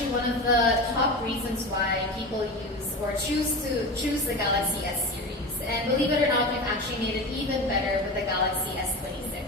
actually one of the top reasons why people use or choose the Galaxy S series. And believe it or not, we've actually made it even better with the Galaxy S26.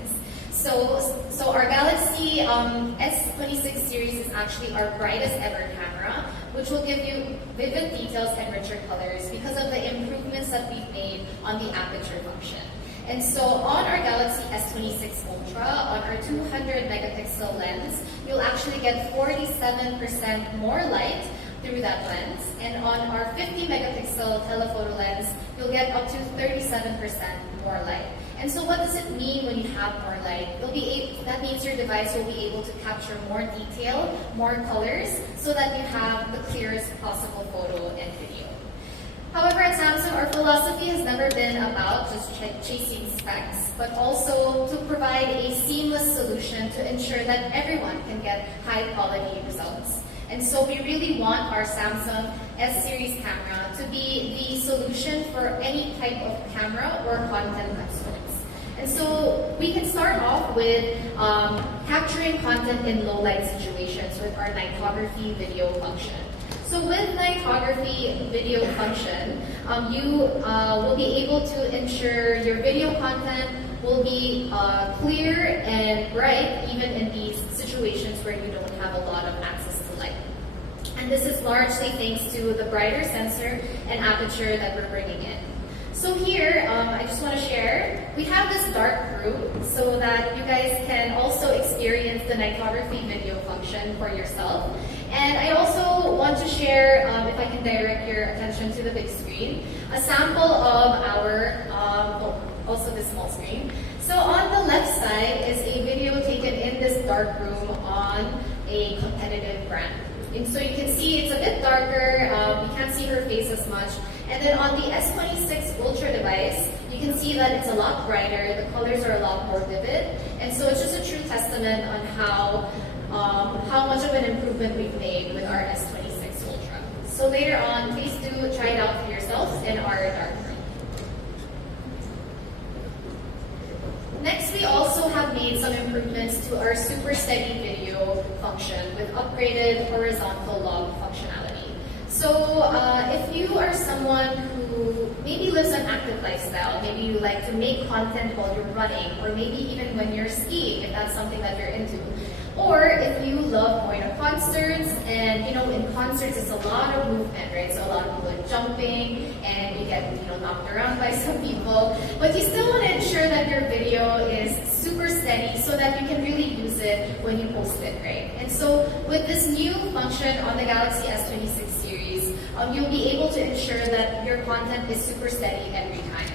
So our Galaxy S26 series is actually our brightest ever camera, which will give you vivid details and richer colors because of the improvements that we've made on the aperture function. And so on our Galaxy S26 Ultra, on our 200 megapixel lens, you'll actually get 47% more light through that lens. And on our 50 megapixel telephoto lens, you'll get up to 37% more light. And so what does it mean when you have more light? That means your device will be able to capture more detail, more colors, so that you have the clearest possible photo and video. However, at Samsung, our philosophy has never been about just chasing specs, but also to provide a seamless solution to ensure that everyone can get high-quality results. And so we really want our Samsung S-Series camera to be the solution for any type of camera or content concerns. And so we can start off with capturing content in low-light situations with our nightography video function. So with nightography video function, you will be able to ensure your video content will be clear and bright even in these situations where you don't have a lot of access to light. And this is largely thanks to the brighter sensor and aperture that we're bringing in. So here, I just want to share, we have this dark room so that you guys can also experience the nightography video function for yourself. And I also want to share, if I can direct your attention to the big screen, a sample of our, also the small screen. So on the left side is a video taken in this dark room on a competitive brand. And so you can see it's a bit darker, we can't see her face as much. And then on the S26 Ultra device, you can see that it's a lot brighter, the colors are a lot more vivid. And so it's just a true testament on how much of an improvement we've made with our S26 Ultra. So later on, please do try it out for yourselves in our dark room. Next, we also have made some improvements to our super steady video function with upgraded horizontal log functionality. So if you are someone who maybe lives an active lifestyle, maybe you like to make content while you're running, or maybe even when you're skiing, if that's something that you're into. Or if you love going to concerts, and in concerts it's a lot of movement, right? So a lot of people are jumping, and you get knocked around by some people. But you still want to ensure that your video is super steady so that you can really use it when you post it, right? And so with this new function on the Galaxy S26 series, you'll be able to ensure that your content is super steady every time.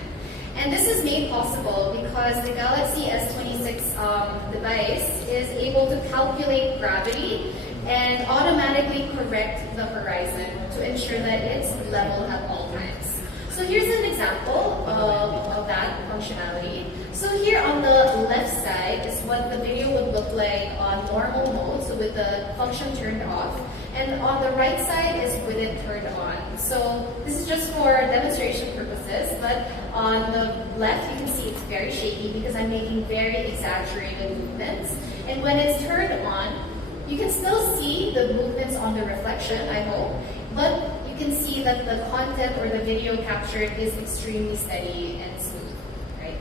And this is made possible because the Galaxy S26 device is able to calculate gravity and automatically correct the horizon to ensure that it's level at all times. So here's an example of that functionality. So here on the left side is what the video would look like on normal mode, so with the function turned off. And on the right side is with it turned on. So this is just for demonstration purposes, but on the left you can see it's very shaky because I'm making very exaggerated movements. And when it's turned on, you can still see the movements on the reflection, I hope, but you can see that the content or the video captured is extremely steady and smooth, right?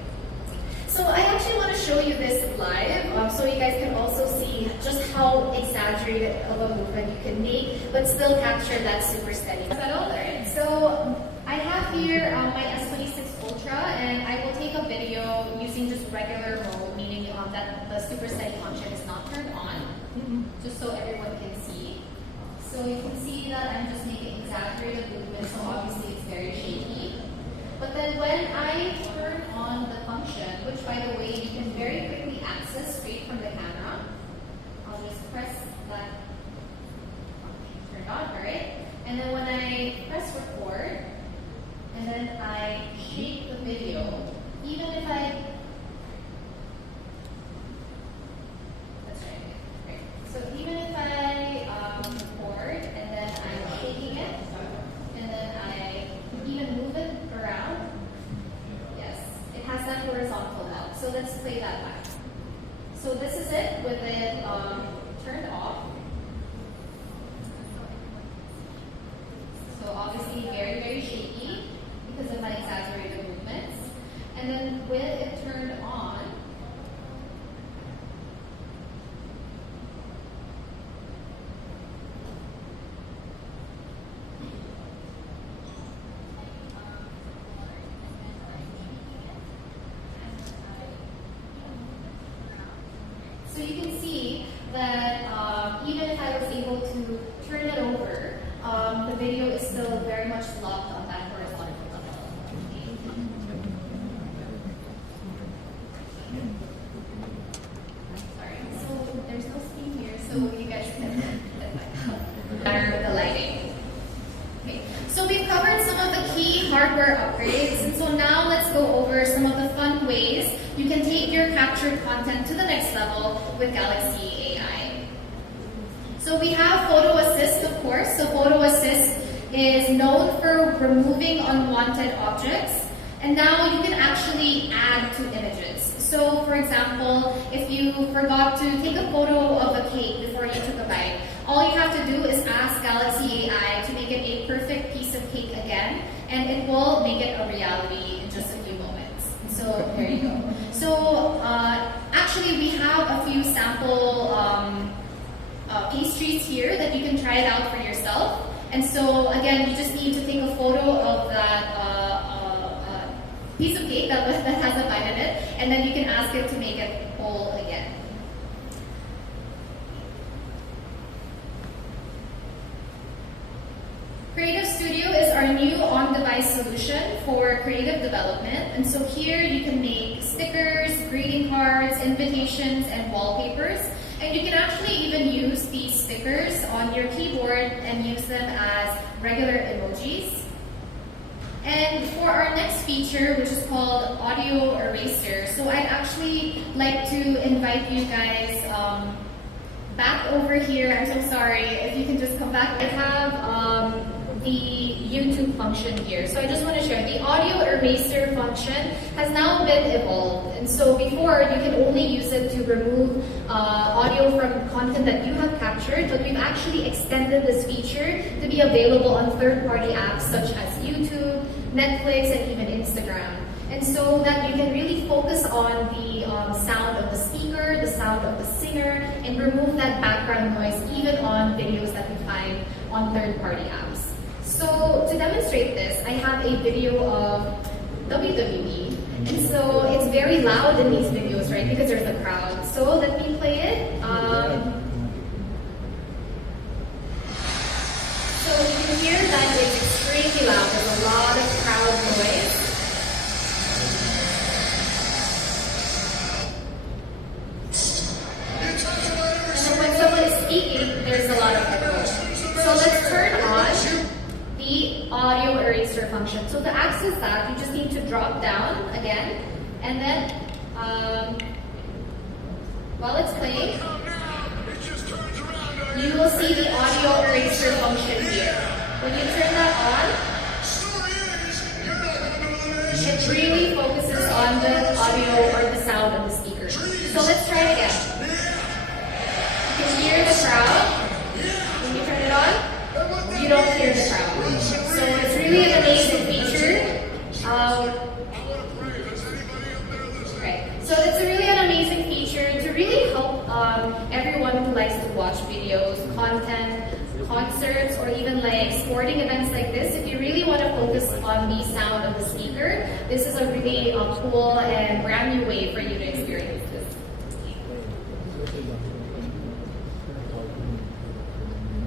So I actually want to show you this live so you guys can also see just how exaggerated of a movement you can make but still capture that super steady. Alright, so I have here my S26 Ultra, and I will take a video using just regular mode, meaning that the super steady function is not turned on, just so everyone can see. So you can see that I'm just making exaggerated movements, so obviously it's very shaky. But then when I turn on the function, which by the way you can very quickly access straight from the camera, I'll just press that turned on, alright? And then when I press record, and then I shake the video, even if that's right. So even you guys can better the lighting. Okay. So we've covered some of the key hardware upgrades, and so now let's go over some of the fun ways you can take your captured content to the next level with Galaxy AI. So we have Photo Assist, of course. So Photo Assist is known for removing unwanted objects, and now you can actually add to images. So for example, if you forgot to take a photo of a cake before you took a bite, all you have to do is ask Galaxy AI to make it a perfect piece of cake again, and it will make it a reality in just a few moments. So there you go. So actually we have a few sample pastries here that you can try it out for yourself. And so again, you just need to take a photo of that piece of cake that has a bite in it, and then you can ask it to make it whole again. Creative Studio is our new on-device solution for creative development. And so here you can make stickers, greeting cards, invitations, and wallpapers. And you can actually even use these stickers on your keyboard and use them as regular emojis. And for our next feature, which is called Audio Eraser, so I'd actually like to invite you guys back over here. I'm so sorry, if you can just come back. I have the YouTube function here. So I just want to share, the Audio Eraser function has now been evolved. And so before, you can only use it to remove audio from content that you have captured, but we've actually extended this feature to be available on third-party apps such as YouTube, Netflix, and even Instagram. And so that you can really focus on the sound of the speaker, the sound of the singer, and remove that background noise even on videos that we find on third-party apps. So to demonstrate this, I have a video of WWE. And so it's very loud in these videos, right? Because there's a crowd. So let me play it. So you can hear that it's extremely loud. There's a lot of crowd noise. And then when someone is speaking, there's a lot of echo. So let's turn on the Audio Eraser function. So to access that, you just need to drop down again, and then while it's playing, you will see the Audio Eraser function here. When you turn that on, it really focuses on the audio or the sound of the speaker. So let's try it again. You can hear the crowd. When you turn it on, you don't hear the crowd. So it's really an amazing feature. Right. So it's really an amazing feature to really help everyone who likes to watch videos, content, concerts, or even like sporting events like this. If you really want to focus on the sound of the speaker, this is a really cool and brand new way for you to experience this.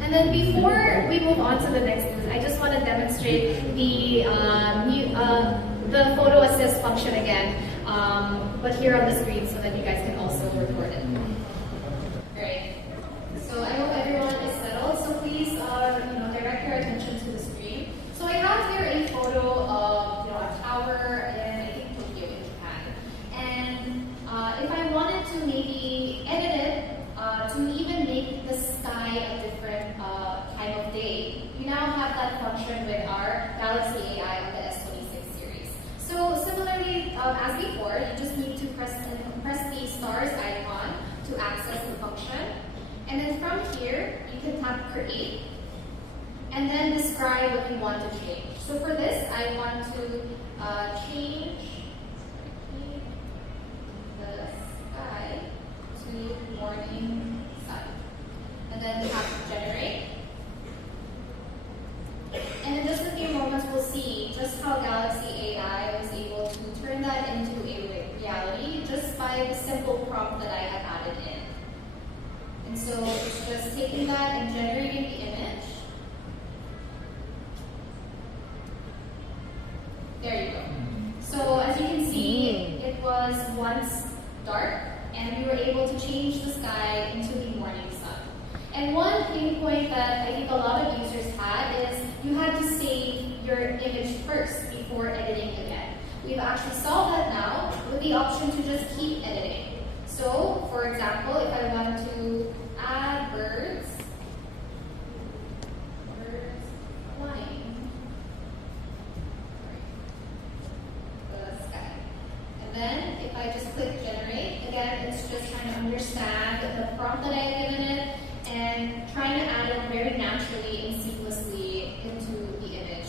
And then before we move on to the next thing, I just want to demonstrate the Photo Assist function again, but here on the screen so that you guys can also record it. Alright, so I hope everyone is settled, so please direct your attention to the screen. So I have here a photo of a tower in, I think, Tokyo in Japan. And if I wanted to maybe edit it to even make the sky a different time of day, you now have that function with our Galaxy AI on the S26 series. So similarly as before, you just need to press the stars icon to access the function. And then from here, you can tap Create, and then describe what you want to change. So for this, I want to change the sky to morning sun. And then tap Generate. And in just a few moments, we'll see just how Galaxy AI was able to turn that into a reality just by the simple prompt that I have added in. And so it's just taking that and generating the image. There you go. So as you can see, it was once dark, and we were able to change the sky into the morning sun. pain point that I think a lot of users had is you had to save your image first before editing again. We've actually solved that now with the option to just keep editing. So, for example, if I wanted to add birds flying, the sky. And then if I just click generate, again, it's just trying to understand the prompt that I've given it and trying to add it very naturally and seamlessly into the image.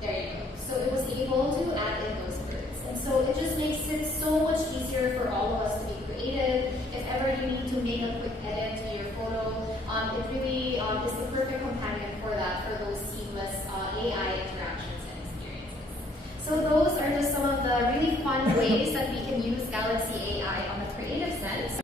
There you go. So it was able to add in those birds. And so it just makes it so much easier for all of us to be creative. If ever you need to make a quick edit to your photo, it really is the perfect companion for that, for those seamless AI interactions and experiences. So those are just some of the really fun ways that we can use Galaxy AI on the creative sense.